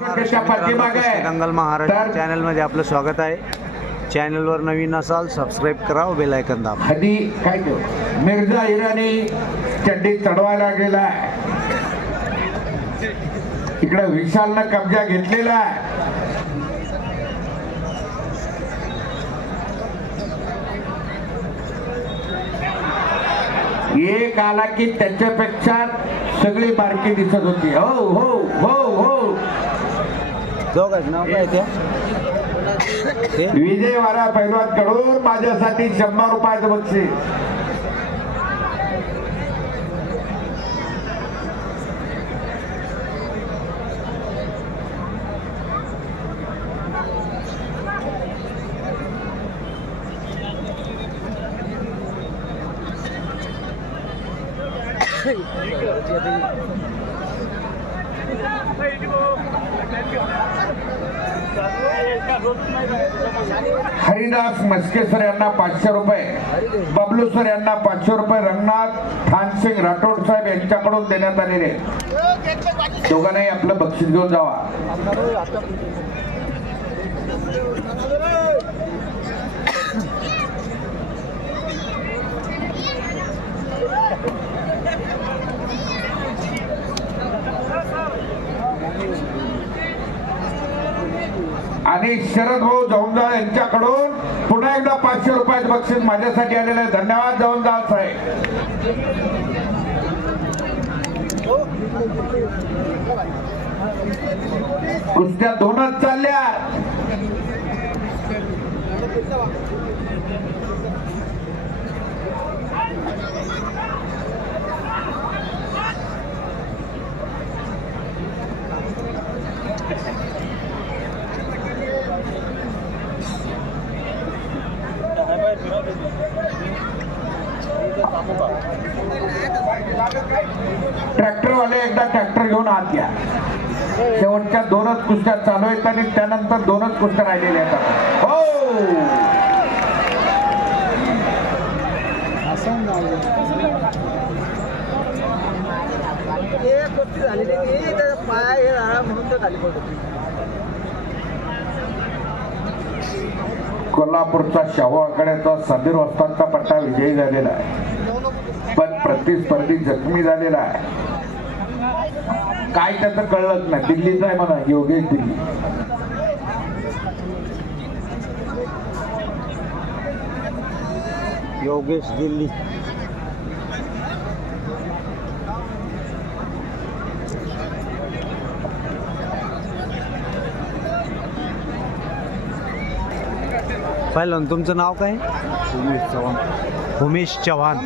दंगल महाराष्ट्र चॅनल मध्ये आपलं स्वागत आहे. चॅनलवर नवीन असाल सबस्क्राईब करा, बेल आयकॉन दाबा. हदी काय तो मिर्झा इराणी चड्डी चढवायला गेला. इकडे विशालनं कब्जा घेतलेला आहे. एक आला की त्याच्यापेक्षा सगळी बारकी दिसत होती. हो हो हो हो नाव काय ते? विजय वारा पैलवान कडून माझ्यासाठी 100 रुपयाचं बक्षीस. हरिदास मस्के सर यांना 500 रुपये, बबलू सर यांना 500 रुपये, रंगनाथ खानसिंग राठोड साहेब यांच्याकडून देण्यात आलेले. दोघांनाही आपलं बक्षीस घेऊन जावा. आणि शरद भाऊ जवंजाळ यांच्याकडून पुन्हा एकदा 500 रुपयाचं बक्षीस माझ्यासाठी आलेलं आहे. धन्यवाद जवंजाळ साहेब. कुस्त्या दोनच चालल्या. ट्रॅक्टरवाले एकदा ट्रॅक्टर घेऊन आत घ्या. शेवटच्या 2च कुस्त्या चालू आहेत आणि त्यानंतर 2च कुस्त्या राहिलेल्या आहेत. हो कोल्हापूरचा शाहू आखाड्याचा समीर वस्तांचा पट्टा विजयी झालेला आहे, पण प्रतिस्पर्धी जखमी झालेला आहे. काय त्याचं कळलंच नाही. दिल्लीचा आहे म्हणा, योगेश दिल्ली. योगेश दिल्ली. पाहिलं तुमचं नाव काय? उमेश चव्हाण.